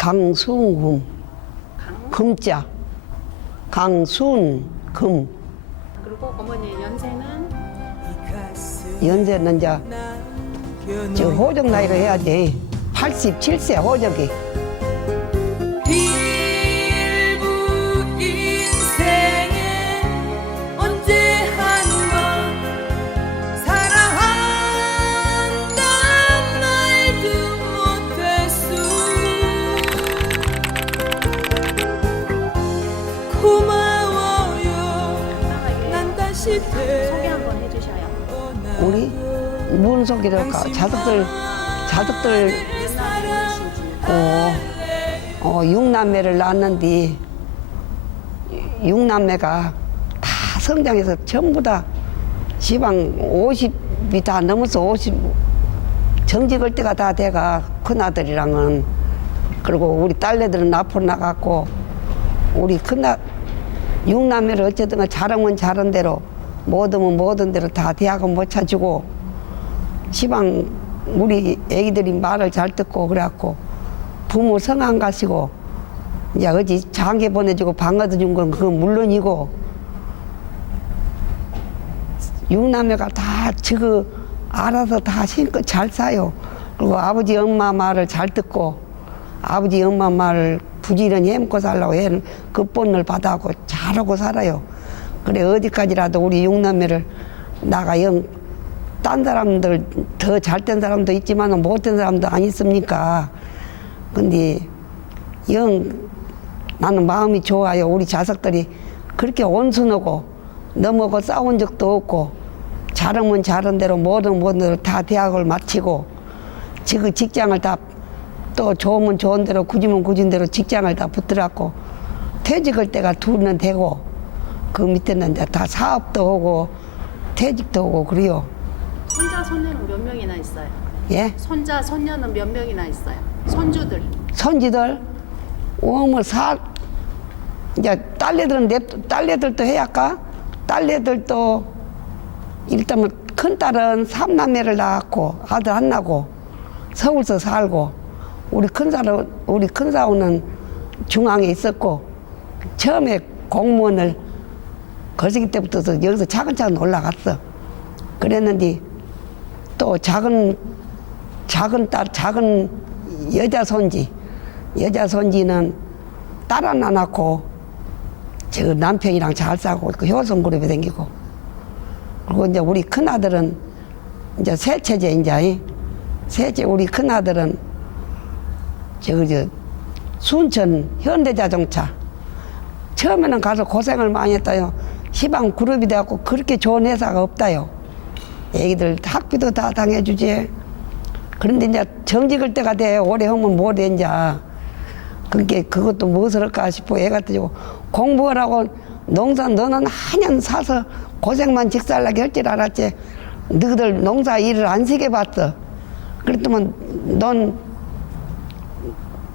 강순금 강 금자 강순금. 그리고 어머니 연세는? 연세는 이제 저 호적 나이로 해야지. 87세 호적이 우리 무슨 소리를 까 자식들 자식들 어, 어 육남매를 낳았는데 육남매가 다 성장해서 전부 다 시방 50이 다 넘어서 50 정직을 때가 다 돼가 큰 아들이랑은. 그리고 우리 딸내들은 앞으로 나갔고 우리 큰아 육남매를 어쨌든 간 잘하면 잘한 대로 못하면 못한 대로 다 대학은 못 찾고 시방 우리 애기들이 말을 잘 듣고 그래갖고 부모 성안 가시고 이제 어디 장계 보내주고 방 얻어준 건 그건 물론이고 육남매가 다 지그 알아서 다 신껏 잘 사요. 그리고 아버지 엄마 말을 잘 듣고 아버지 엄마 말을 부지런히 해먹고 살라고 해는 그 본을 받아갖고 잘하고 살아요. 그래 어디까지라도 우리 육남매를 나가 영 딴 사람들 더 잘 된 사람도 있지만 못된 사람도 안 있습니까? 근데 영 나는 마음이 좋아요. 우리 자식들이 그렇게 온순하고 너무하고 싸운 적도 없고 잘하면 잘한 대로 뭐든 대로 다 대학을 마치고 지금 직장을 다 또 좋으면 좋은 대로 굳으면 굳은 대로 직장을 다 붙들었고 퇴직할 때가 둘은 되고 그 밑에는 이제 다 사업도 하고 퇴직도 하고 그래요. 손자 손녀는 몇 명이나 있어요? 예. 손자 손녀는 몇 명이나 있어요? 손주들 손지들 오면 사 이제 딸내들은 내 딸내들도 해야까 딸내들도 일단은 큰 딸은 삼남매를 낳았고 아들 안 낳고 서울서 살고 우리 큰 사람 우리 큰 사우는 중앙에 있었고 처음에 공무원을 거시기 때부터 여기서 차근차근 올라갔어. 그랬는데 또 작은 작은 딸, 작은 여자 손지, 여자 손지는 딸 하나 낳고 저 남편이랑 잘 살고 그 효성 그룹에 댕기고. 그리고 이제 우리 큰 아들은 이제 셋째제 이제. 셋째 우리 큰 아들은 저저 순천 현대자동차. 처음에는 가서 고생을 많이 했다요. 시방 그룹이 돼갖고 그렇게 좋은 회사가 없다요. 애기들 학비도 다 당해주지. 그런데 이제 정직을 때가 돼. 오래 하면 뭐래, 이제. 그게 그것도 무엇을 할까 싶고 애가 뜨고 공부하라고 농사 너는 한년 사서 고생만 직살나게 할 줄 알았지. 너희들 농사 일을 안 세게 봤어. 그랬더만 넌,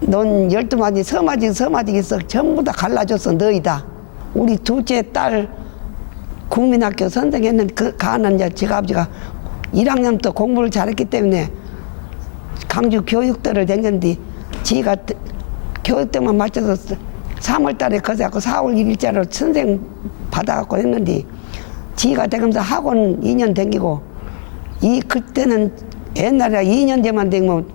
넌 열두 마디, 서마디, 서마디 있어. 전부 다 갈라줬어, 너희다. 우리 둘째 딸 국민학교 선생했는데 그 가는 이제 제 아버지가 1학년 때 공부를 잘했기 때문에 강주 교육대를 댕겼는데 지가 교육대만 맞춰서 3월 달에 거기서 4월 1일자로 선생 받아갖고 했는데 지가 되면서 학원 2년 댕기고 이 그때는 옛날에 2년 뒤만 댕기면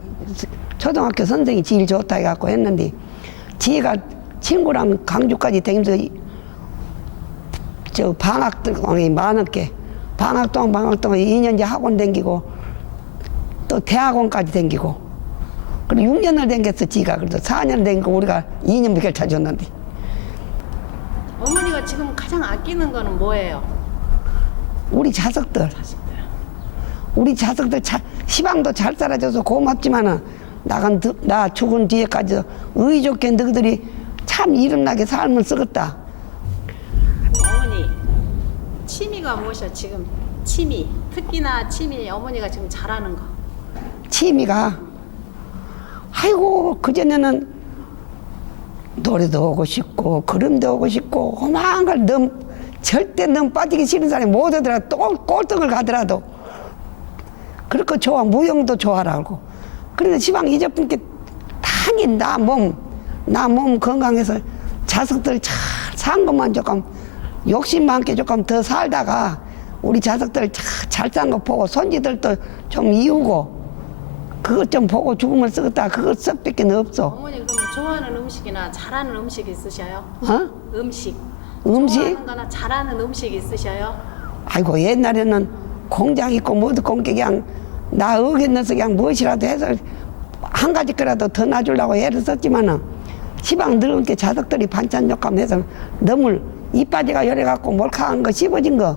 초등학교 선생이 제일 좋다 해갖고 했는데 지가 친구랑 강주까지 댕기면서 저 방학 동안이 많을게 방학 동안 방학 동안 2년째 학원 댕기고 또 대학원까지 댕기고 그리고 6년을 댕겼어 지가. 그래서 4년 댕기고 우리가 2년밖에 찾았는데. 어머니가 지금 가장 아끼는 거는 뭐예요? 우리 자식들. 우리 자식들 자, 시방도 잘 살아줘서 고맙지만은 나간 드- 나 죽은 뒤에까지 의 좋게 너희들이 참 이름나게 삶을 쓰겠다. 어머니 취미가 무엇이야 지금? 취미. 특기나 취미 어머니가 지금 잘하는 거. 취미가? 아이고 그전에는 노래도 하고 싶고 그림도 하고 싶고 험한 걸 넘, 절대 넘 빠지기 싫은 사람이 못 하더라도 또 꼴등을 가더라도. 그렇게 좋아. 무용도 좋아라고. 그런데 시방 이제분께 다 많이 나 몸, 나 몸 건강해서 자식들 잘 산 것만 조금 욕심 많게 조금 더 살다가 우리 자식들 잘 산 거 보고 손지들도 좀 이우고 그것 좀 보고 죽으면 쓰겠다 그것 썩밖에 없어 어머니 그러면 좋아하는 음식이나 잘하는 음식 있으셔요? 어? 음식. 음식? 좋아하는 거나 잘하는 음식 있으셔요? 아이고 옛날에는 공장 있고 모두 공개 그냥 나 어겼는서 그냥 무엇이라도 해서 한 가지 거라도 더 놔주려고 애를 썼지만은 시방 늙은 게 자석들이 반찬 욕감 해서 너무 이빠지가 열해갖고 몰카한 거 씹어진 거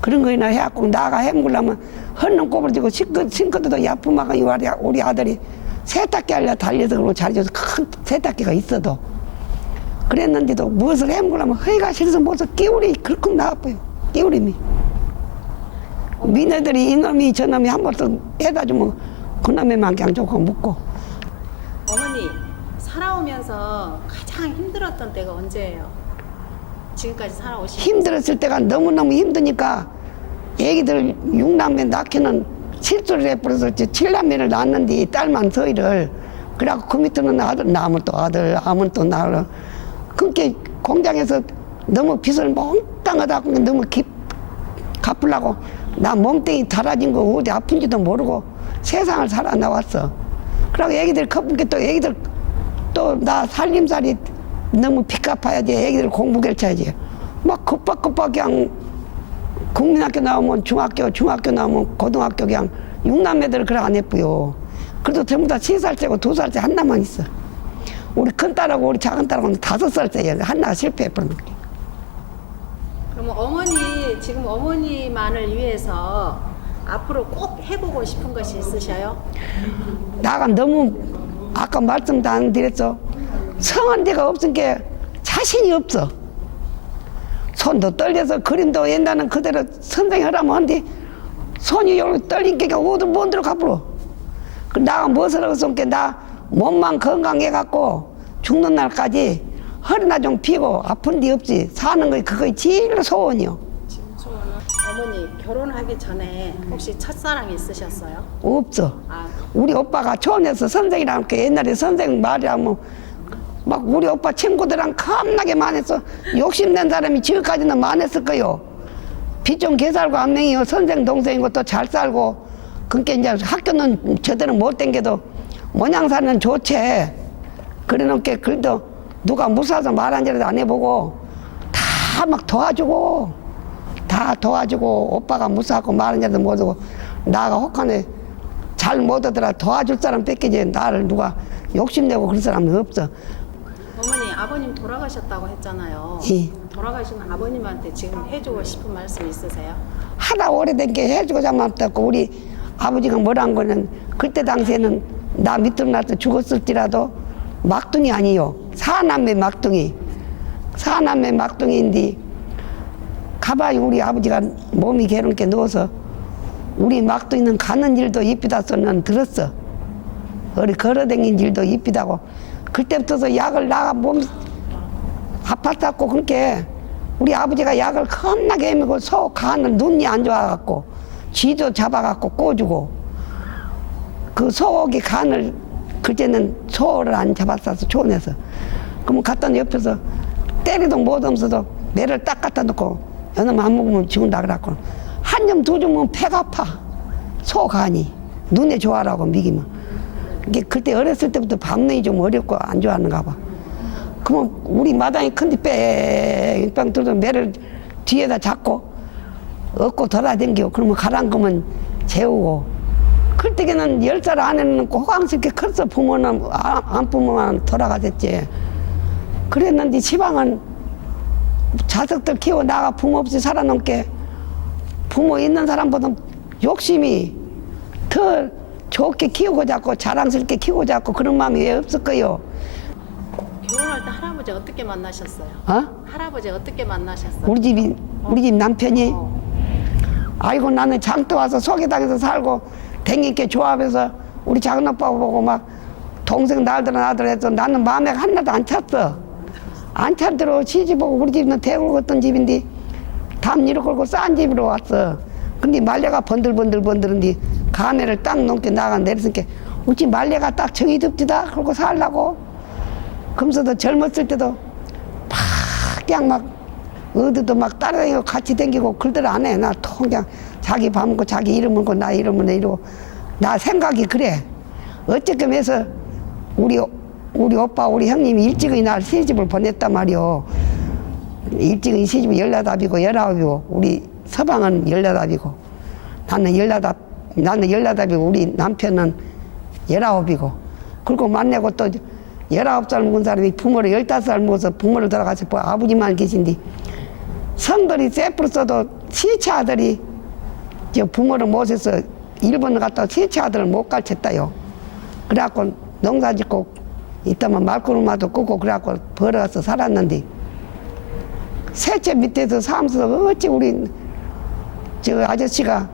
그런 거나 해갖고 나가 해먹으려면 헛놈 꼬부러지고 싱크, 싱크대도 야품하고 우리, 우리 아들이 세탁기 하려 달려서 그러고 잘해줘서 큰 세탁기가 있어도. 그랬는데도 무엇을 해먹으려면 허리가 싫어서 무엇을 끼울이 그렇게 나와버요. 끼울임이. 미네들이 이놈이 저놈이 한 번도 해다 주면 그놈에만 그냥 조금 묻고. 어머니 살아오면서 가장 힘들었던 때가 언제예요? 지금까지 살아오신 힘들었을 때가 너무너무 힘드니까 애기들 육남매 낳기는 실수를 저 칠남매를 낳았는데 딸만 서이를. 그래갖고 그 밑에는 아들 낳으면 또 아들 낳으면 또 낳을. 그렇게 공장에서 너무 빚을 몽땅 하다 너무 기, 갚으려고 나 몸뚱이 달아진 거 어디 아픈지도 모르고 세상을 살아 나왔어. 그러고 애기들 커쁜 게또 애기들 또 나 살림살이 너무 빚 갚아야지 애기들 공부 결쳐야지. 막 급박급박 그냥 국민학교 나오면 중학교 중학교 나오면 고등학교 그냥 육남매들 그래 안 예쁘요. 그래도 전부 다 세 살째고 두 살째 한나만 있어. 우리 큰 딸하고 우리 작은 딸하고는 다섯 살째야 한나가 실패해 버린 거야 그러면 어머니 지금 어머니만을 위해서 앞으로 꼭 해보고 싶은 것이 있으셔요? 나가 너무 아까 말씀도 안 드렸죠. 성한 데가 없으니까 자신이 없어. 손도 떨려서 그림도 옛날은 그대로 선생이 하라면 한데 손이 여기 떨리니까 어디 못 들어가버려. 그 나가 무엇을 하고 있으니까 나 몸만 건강해갖고 죽는 날까지 허리나 좀 피고 아픈 데 없지. 사는 거 그거 제일 소원이요. 어머니 결혼하기 전에 혹시 첫사랑이 있으셨어요? 없어. 아 우리 오빠가 초원에서 선생이랑 그 옛날에 선생 말이라면 막 우리 오빠 친구들랑 겁나게 많았어. 욕심낸 사람이 지금까지는 많았을 거요. 빚좀 개살고 한 명이요. 선생 동생이고 또 잘 살고. 그러니까 이제 학교는 제대로 못 댕겨도 모양 사는 좋지. 그래놓게 그래도 누가 무사서 말 한자라도 안 해보고 다 막 도와주고 다 도와주고 오빠가 무사하고 말 한자도 못하고 나가 혹한에 잘 못하더라 도와줄 사람 뺏기지 나를 누가 욕심내고 그런 사람은 없어. 아버님 돌아가셨다고 했잖아요. 예. 돌아가신 아버님한테 지금 해주고 싶은 말씀 있으세요? 하다 오래된 게 해주고 잘못했고 우리 아버지가 뭐란 거는 그때 당시에는 나 밑으로 나서 죽었을지라도 막둥이 아니요 사남매 막둥이 사남매 막둥이인데 가봐요 우리 아버지가 몸이 괴롭게 누워서 우리 막둥이는 가는 일도 이쁘다 소는 들었어 어리 걸어다닌 일도 이쁘다고 그때부터 약을 나가 몸 아팠었고 그렇게 우리 아버지가 약을 겁나게 해먹고 소 간을 눈이 안 좋아갖고 쥐도 잡아갖고 꼬주고 그 소고기 간을 그때는 소를 안 잡았어서 초원에서 그러면 갖다 옆에서 때리도 못 하면서도 매를 딱 갖다 놓고 여놈 안 먹으면 죽는다 그래갖고 한 점 두 점은 배가 아파. 소 간이 눈에 좋아라고 미기면 이게 그때 어렸을 때부터 밤능이 좀 어렵고 안 좋아하는가 봐. 그러면 우리 마당이 큰데 뺑뺑 들어 매를 뒤에다 잡고 얻고 돌아댕기고 그러면 거면 재우고. 그때는 열 살 안에는 호강스럽게 컸어 부모는 아- 안 부모만 돌아가셨지. 그랬는데 시방은 자식들 키워 나가 부모 없이 살아남게 부모 있는 사람보다 욕심이 더 좋게 키우고 자꾸 자랑스럽게 키우고 자꾸 그런 마음이 왜 없을 거요 결혼할 때 할아버지 어떻게 만나셨어요? 어? 할아버지 어떻게 만나셨어요? 우리 집이 우리 집 남편이 어. 아이고 나는 장터 와서 소개당해서 살고 댕기게 좋아하면서 우리 작은 오빠 보고 막 동생 날들은 아들 해서 나는 마음에 하나도 안 찼어 안 찬대로 시집 오고 우리 집은 대구 같던 집인데 담 이렇게 걸고 싼 집으로 왔어 근데 말려가 번들번들번들한데 가메를 딱 넘게 나가 내렸으니까 우리 말레가 딱 정이 듭디다 그러고 살라고 그러면서도 젊었을 때도 막 그냥 막 어디도 막 따라다니고 같이 다니고 그들 안 해. 나 통장 자기 밥 먹고 자기 이름 먹고 나 이름 먹고 이러고 나 생각이 그래. 어쨌든 해서 우리 우리 오빠 우리 형님이 일찍이 날 시집을 보냈단 말이오. 일찍이 시집이 열여덟이고 열아홉이고 우리 서방은 열여덟이고 나는 열여덟 나는 열여덟이고 우리 남편은 열아홉이고 그리고 만나고 또 열아홉 살 먹은 사람이 부모를 열다섯 살 먹어서 부모를 돌아가서 뭐 아버지만 계신데 성들이 세프로 써도 시체 아들이 저 부모를 못해서 일본을 갔다 시체 아들을 못 가르쳤다요. 그래갖고 농사 짓고 이따만 말구름마도 끄고 그래갖고 벌어서 살았는데 셋째 밑에서 살면서 어찌 우리 저 아저씨가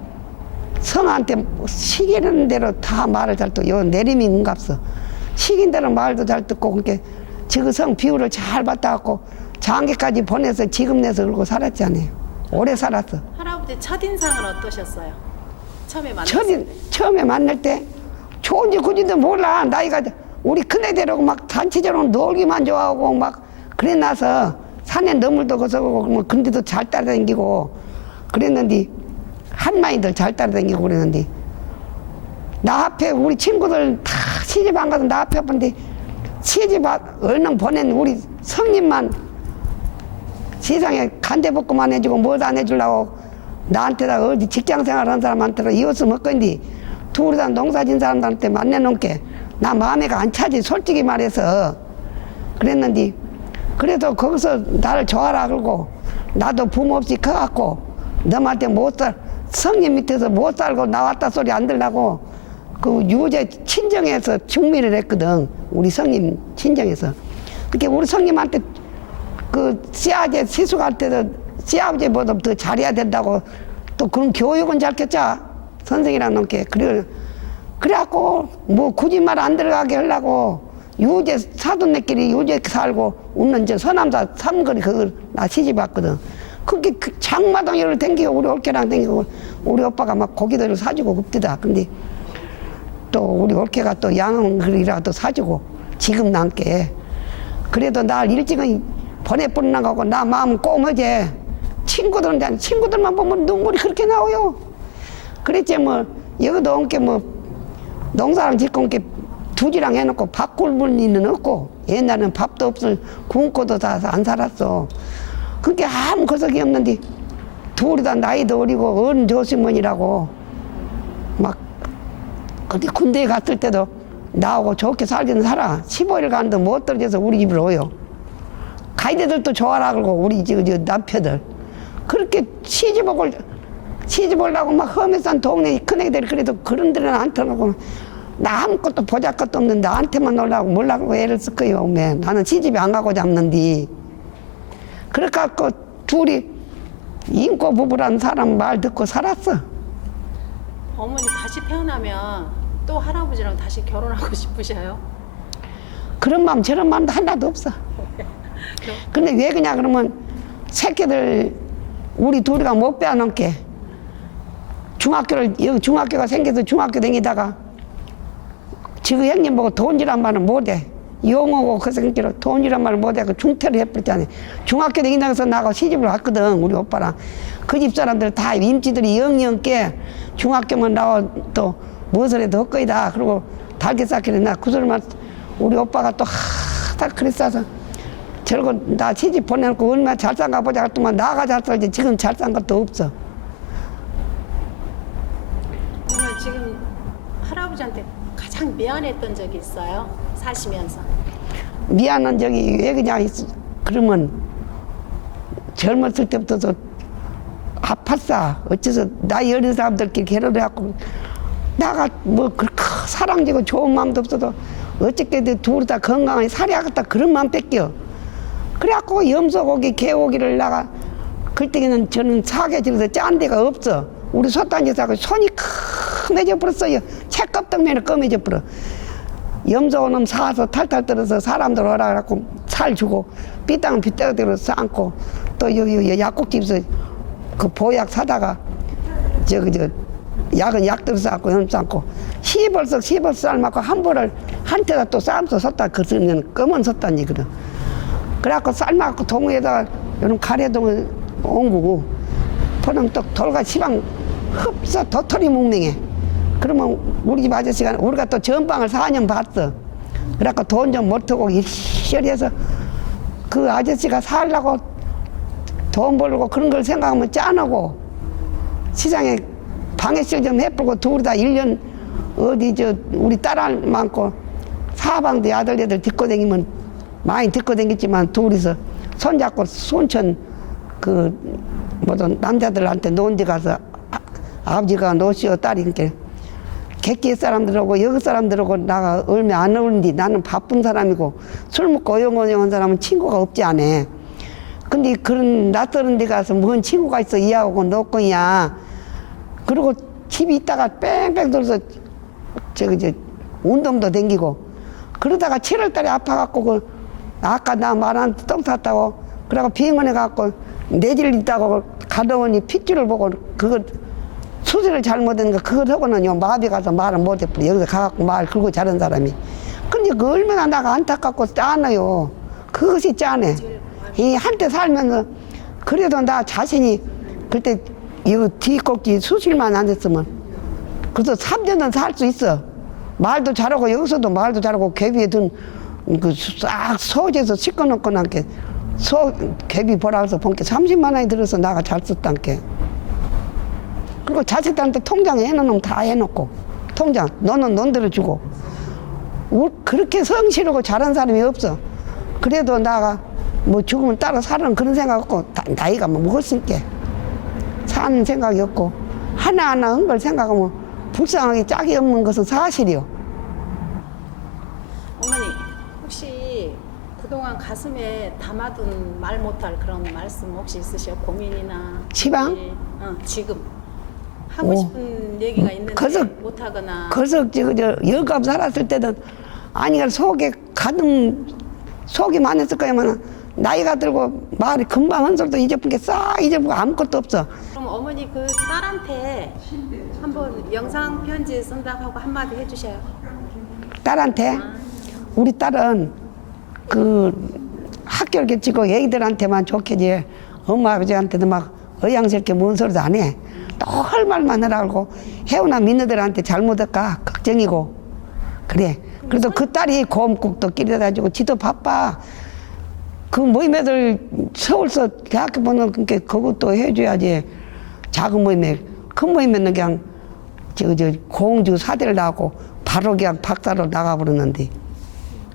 성한테 시키는 대로 다 말을 잘 듣고 요 내림이 응갑서 시킨 대로 말도 잘 듣고 그렇게 지그 성 비율을 잘 받아갖고 장기까지 보내서 지금 내서 그러고 살았잖아요. 오래 살았어. 할아버지 첫인상은 어떠셨어요? 처음에 만났을 처음, 처음에 만날 때 좋은지 굳이도 몰라. 나이가 우리 큰애들하고 막 단체적으로 놀기만 좋아하고 막 그래 나서 산에 너물도 거서고 뭐 근데도 잘 따라다니고 그랬는데 한마이들 잘 따라다니고 그랬는데 나 앞에 우리 친구들 다 시집 안 가서 나 앞에 본데 시집 아- 얼른 보낸 우리 성님만 세상에 간대볶음만 해주고 뭐도 안 해주려고 나한테다 어디 직장 생활하는 사람한테도 이웃을 먹건디 둘이 다 농사진 사람들한테 만나놓게 나 마음에가 안 차지 솔직히 말해서 그랬는데 그래도 거기서 나를 좋아라 그러고 나도 부모 없이 커갖고 너한테 못 살 성님 밑에서 못 살고 나왔다 소리 안 들라고 그 유재 친정에서 중미를 했거든. 우리 성님 친정에서. 그렇게 우리 성님한테 그 씨아재 시숙할 때도 씨아버지보다 더 잘해야 된다고 또 그런 교육은 잘 켰자 선생이랑 넘게. 그래 그래갖고 뭐 굳이 말 안 들어가게 하려고 유재 사돈네끼리 유재 살고 웃는 저 서남사 삼거리 그걸 나 시집 왔거든 그게 그 장마당이를 댕기고 우리 올케랑 댕기고 우리 오빠가 막 고기들을 사주고 급디다 근데 또 우리 올케가 또 양을이라도 사주고 지금 남게 그래도 날 일찍은 보내보내고 나 마음 꼬매제 친구들한테 친구들만 보면 눈물이 그렇게 나와요. 그랬지 뭐 여기도 온게 뭐 농사를 짓고 온게 두지랑 해놓고 밥 굶을 일은 없고 옛날에는 밥도 없을 굶고도 다 안 살았어. 그게 아무 거석이 없는데 둘이 다 나이도 어리고 어른 조심원이라고 막 어디 군대에 갔을 때도 나하고 좋게 살기는 살아. 15일 가는데 못 떨어져서 우리 집으로 오요. 가이드들도 좋아라 그러고 우리 저, 저 남편들 그렇게 시집을 시집 올라고 막 험해산 동네 큰애들이 그래도 그런 데는 안 터놓고 나 아무것도 보잘 것도 없는데 나한테만 놀라고 몰라고 애를 쓸 거예요. 매. 나는 시집에 안 가고 잡는디. 그래갖고 둘이 인고 부부라는 사람 말 듣고 살았어. 어머니 다시 태어나면 또 할아버지랑 다시 결혼하고 싶으셔요? 그런 마음 저런 마음도 하나도 없어. 근데 왜 그냐 그러면 새끼들 우리 둘이가 못 빼앗놓게 중학교를 여기 중학교가 생겨서 중학교 다니다가 지금 형님 보고 돈이란 말은 못해 용어고 그 생기로 돈이란 말을 못해 그 중퇴를 해버렸잖아요. 중학교 다니다가서 나가 시집을 왔거든 우리 오빠랑. 그 집 사람들 다 임지들이 영영께 중학교만 나와 또 무엇을 해도 헛거이다. 그리고 달게 쌓기는 나그 소리만 우리 오빠가 또 하다 그랬어서 저러고 나 시집 보내놓고 얼마나 잘 산가 보자 했더만 나가 잘 살지 지금 잘 산 것도 없어. 그러면 지금 할아버지한테 가장 미안했던 적이 있어요? 사시면서. 미안한 적이 왜 그냥 있, 그러면 젊었을 때부터 아팠어. 어째서 나이 어린 사람들끼리 괴로워갖고 나가 뭐 그렇게 사랑지고 좋은 마음도 없어도 어떻게 둘이 다 건강하게 살아야겠다 그런 마음 뺏겨. 그래갖고 염소고기 개고기를 나가 그때는 저는 사계절에서 짠 데가 없어. 우리 소단지사고 손이 커매져 버렸어요. 채껍덕면에 검해져 버려 염소는 사서 탈탈 떨어서 사람들 오라 그래갖고 살 주고 삐땅은 빗대로 쌓고 또 여기 약국집에서 그 보약 사다가 저기 저 약은 약대로 쌓고 연 쌓고 시벌석 시벌 삶았고 한 벌을 한 테다 또 삶서 섰다. 그 쓰면 검은 섰다는 얘기거든. 그래갖고 삶아갖고 동에다가 요런 가래동을 옮기고 포능떡 돌과 시방 흡서 도토리 묵맹해 그러면 우리 집 아저씨가 우리가 또 전방을 4년 봤어. 그래갖고 돈 좀 못하고 일시리 해서 그 아저씨가 살라고 돈 벌고 그런 걸 생각하면 짠하고 시장에 방해실 좀 해보고 둘이 다 1년 어디 저 우리 딸 많고 사방도 아들 애들 딛고 다니면 많이 딛고 다녔지만 둘이서 손잡고 순천 그 뭐든 남자들한테 논데 가서 아, 아버지가 노시오 딸이. 이렇게 객기 사람들하고 여기 사람들하고 나가 얼마 안 어울린디 나는 바쁜 사람이고 술 먹고 어영어영한 사람은 친구가 없지 않아. 근데 그런 낯설은 데 가서 뭔 친구가 있어? 이하고 놓고야. 그리고 집에 있다가 뺑뺑 돌아서 저기 저 운동도 댕기고 그러다가 7월 달에 아파갖고 그 아까 나 말한 똥 쌌다고 그래갖고 병원에 갖고 내질 있다고 가더니 핏줄을 보고 그거 수술을 잘못했는가 그걸 하고는요 마비 가서 말을 못했고 여기서 가갖고 말 긁고 자른 사람이. 근데 그 얼마나 나가 안타깝고 짠해요. 그것이 짠해. 이 한때 살면서 그래도 나 자신이 그때 이거 뒤꼭지 수술만 안 했으면 그래서 3년은 살 수 있어. 말도 잘하고 여기서도 말도 잘하고 개비에 든그싹 소지에서 시꺼놓고 난게 소 개비 보라서 본게 30만 원이 들어서 나가 잘 썼단 게 그리고 자식들한테 통장 해놓으면 다 해놓고 통장 너는 넌대로 주고. 우- 그렇게 성실하고 잘한 사람이 없어. 그래도 나가 뭐 죽으면 따라 살아는 그런 생각 없고 다- 나이가 뭐 먹었으니까 사는 생각이 없고 하나하나 한 걸 생각하면 불쌍하게 짝이 없는 것은 사실이요. 어머니 혹시 그동안 가슴에 담아둔 말 못할 그런 말씀 혹시 있으셔? 고민이나 지방? 예, 어, 지금 하고 오. 싶은 얘기가 있는데 그래서- 못하거나 그래서 저, 저 열감 살았을 때는 아니가 속에 가슴 속이 많았을 거야만 나이가 들고 말이 금방 한 소리도 잊어본 게 싹 잊어보고 아무것도 없어 그럼 어머니 그 딸한테 한번 영상 편지 쓴다고 하고 한마디 해주셔요. 딸한테 우리 딸은 그 학교를 개치고 애기들한테만 좋게지 엄마 아버지한테도 막 어양스럽게 뭔 소리도 안 해. 또 할 말만 하라고 해우나 민너들한테 잘못할까 걱정이고 그래. 그래도 그 딸이 고음국도 끼려다 주고 지도 바빠. 그 모임 애들 서울서 대학교 보는 게 그것도 해줘야지. 작은 모임에 큰 모임에는 그냥 저, 저 공주 사대를 나고 바로 그냥 박사로 나가버렸는데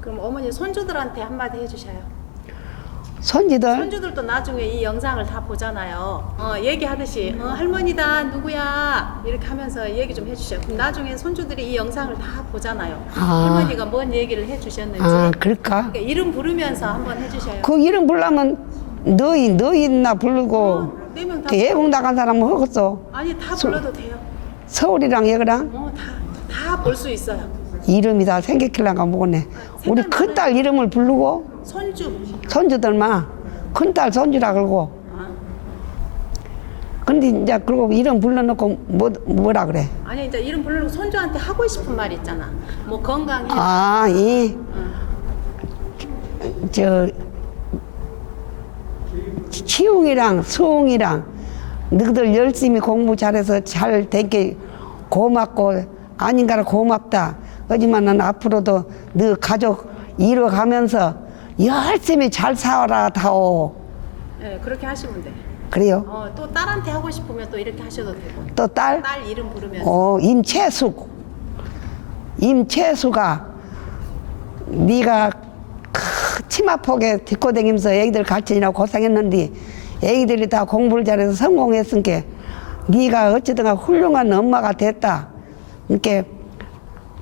그럼 어머니 손주들한테 한마디 해주셔요. 손지들 손주들도 나중에 이 영상을 다 보잖아요. 어, 얘기하듯이 어, 할머니다 누구야 이렇게 하면서 얘기 좀 해주셔요. 그럼 나중에 손주들이 이 영상을 다 보잖아요. 아. 할머니가 뭔 얘기를 해주셨는지 아 그럴까? 그러니까 이름 부르면서 한번 해주셔요. 그 이름 부르면 너희 너희나 부르고 어, 네명 다. 나간 사람은 허겠어 아니 다 소- 불러도 돼요. 서울이랑 여기랑 어, 다다 볼 수 있어요. 이름이 다 생각킬라가 뭐네 우리 생각 큰딸 이름을 부르고 손주. 손주들만 큰딸 손주라 그러고 아, 근데 이제 그리고 이름 불러놓고 뭐 뭐라 그래 아니 이제 이름 부르고 손주한테 하고 싶은 말 있잖아. 뭐 건강해. 아 이 응. 저 치웅이랑 수웅이랑 너희들 열심히 공부 잘해서 잘 되게 고맙고 아닌가라 고맙다. 하지만은 앞으로도 너 가족 이뤄가면서 열심히 잘 살아라 다오. 네, 그렇게 하시면 돼. 그래요. 어, 또 딸한테 하고 싶으면 또 이렇게 하셔도 되고. 또 딸, 딸 이름 부르면서. 어 임채숙. 임채수가 네가 크 치마폭에 딛고 다니면서 애기들 가르치느라고 고생했는데 애기들이 다 공부를 잘해서 성공했으니까 네가 어찌든가 훌륭한 엄마가 됐다. 이렇게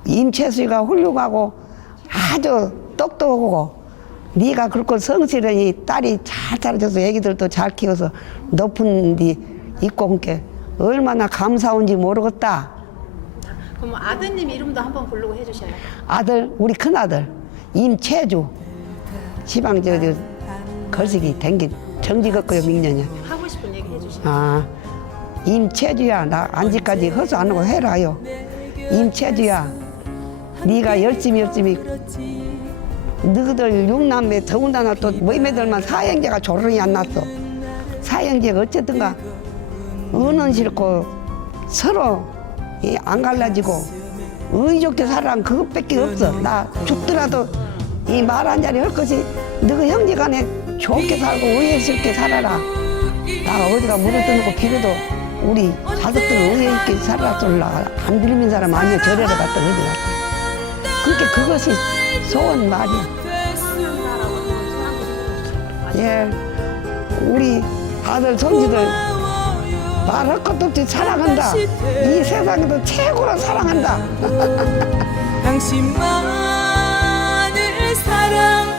임채수가 훌륭하고 아주 똑똑하고 네가 그렇고 성실히 딸이 잘 자라줘서 애기들도 잘 키워서 높은 데 있고 그게 얼마나 감사한지 모르겠다. 그럼 아드님 이름도 한번 부르고 해주셔요. 아들 우리 큰 아들 임채주 시방 저저 걸식이 댕긴 정지 걷고요 민년이야 하고 싶은 얘기 해주셔요. 아 임채주야 나 안지까지 허수 안 하고 해라요 임채주야 네가 열심히 열심히 너희들 육남매 더군다나 또 모임애들만 사형제가 조론이 안 났어. 사형제가 어쨌든가 은은 싫고 서로 이안 갈라지고 의좋게 살아란 그것밖에 없어. 나 죽더라도 이 말 한 자리 할 것이 너희 형제 간에 좋게 살고 의외스럽게 살아라. 나 어디가 물을 떠놓고 비려도 우리 자식들 의외 있게 살았을라. 안 들리는 사람 아니야. 절에를 갔다 어디 갔다 그렇게 그것이 소원 말이야. 예 우리 아들 손주들 말할 것도 없이 사랑한다. 이 세상에서 최고로 사랑한다. 당신만을 사랑